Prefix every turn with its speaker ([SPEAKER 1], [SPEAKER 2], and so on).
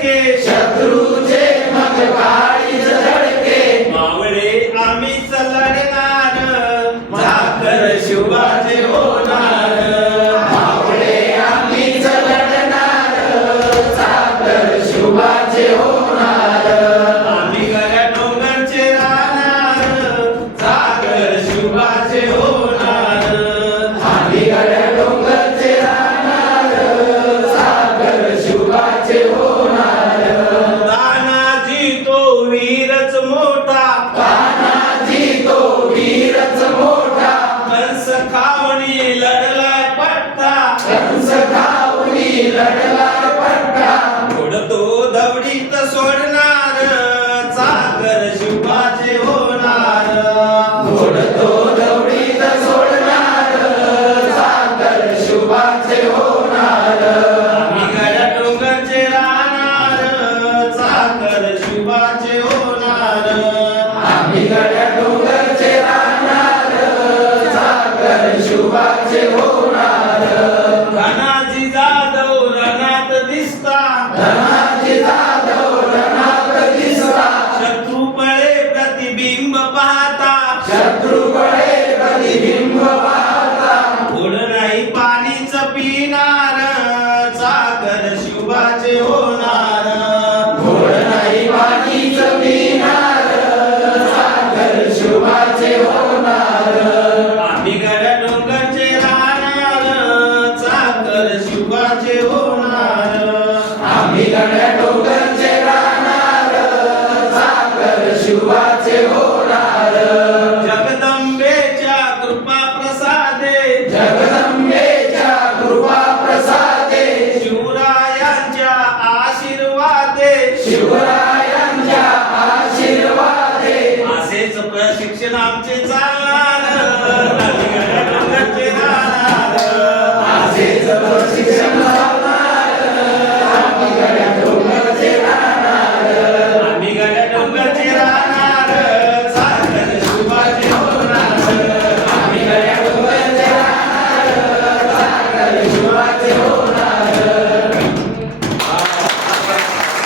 [SPEAKER 1] Krishna. तो दवडीत सोडणार चाकर शिवाचे होणार. आमचे चाल